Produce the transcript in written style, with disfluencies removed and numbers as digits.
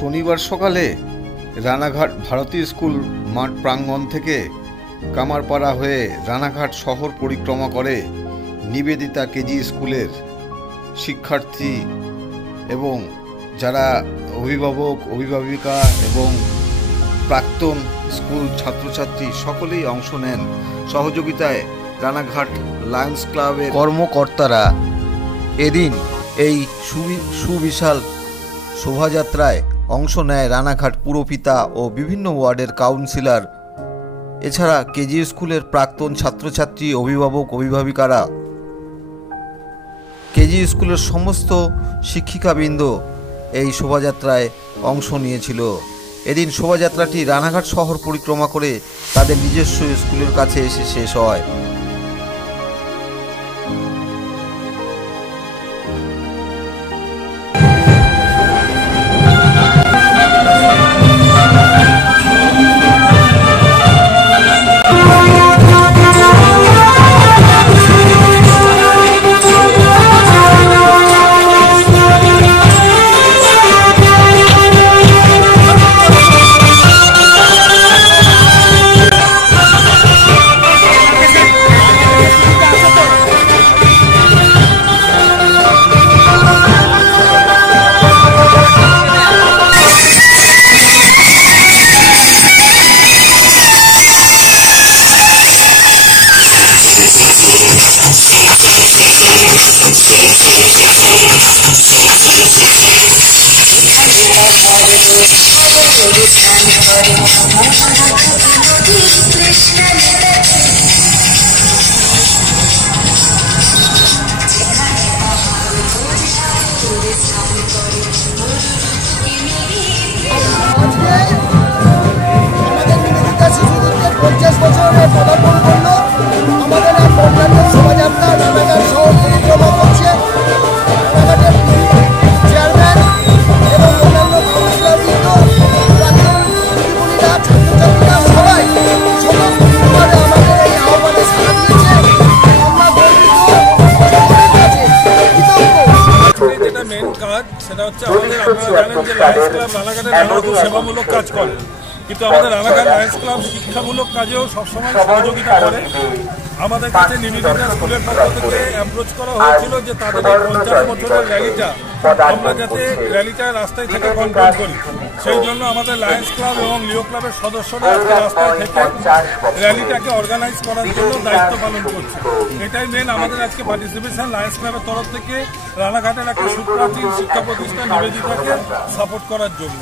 শনিবার সকালে রানাঘাট ভারতী স্কুল মাঠ প্রাঙ্গণ থেকে কামারপাড়া হয়ে রানাঘাট শহর পরিক্রমা করে নিবেদিতা কেজি স্কুলের শিক্ষার্থী এবং যারা অভিভাবক অভিভাবিকা এবং প্রাক্তন স্কুল ছাত্রছাত্রী সকলেই অংশ নেন। সহযোগিতায় রানাঘাট লায়ন্স ক্লাবের কর্মকর্তারা এদিন এই সুবিশাল শোভাযাত্রায় অংশ নেয় রানাঘাট পুরপিতা ও বিভিন্ন ওয়ার্ডের কাউন্সিলর, এছাড়া কেজি স্কুলের প্রাক্তন ছাত্রছাত্রী অভিভাবক অভিভাবিকারা, কেজি স্কুলের সমস্ত শিক্ষিকাবৃন্দ এই শোভাযাত্রায় অংশ নিয়েছিল। এদিন শোভাযাত্রাটি রানাঘাট শহর পরিক্রমা করে তাদের নিজস্ব স্কুলের কাছে এসে শেষ হয়। সেটা হচ্ছে আমাদের, আপনারা জানেন যে লায়ন্স ক্লাব রানাঘাটে নানা রকম সেবামূলক কাজ করে, কিন্তু আমাদের রানাঘাট লায়ন্স ক্লাব শিক্ষামূলক কাজেও সবসময় সহযোগিতা করে। আমাদের কাছে নিবেদিতা স্কুলের পক্ষ থেকে অ্যাপ্রোচ করা হয়েছিল যে তাদের 50 বছরের র্যালিটা আমরা যাতে র্যালিটা রাস্তায় থেকে কন্ট্রোল করি, সেই জন্য আমাদের লায়ন্স ক্লাব এবং লিও ক্লাবের সদস্যরা রাস্তায় থেকে র্যালিটাকে অর্গানাইজ করার জন্য দায়িত্ব পালন করছে। এটাই মেন আমাদের আজকে পার্টিসিপেশন। লায়ন্স ক্লাবের তরফ থেকে রানাঘাটের একটা সুপ্রাচীন শিক্ষা প্রতিষ্ঠান নিবেদিতাকে সাপোর্ট করার জন্য।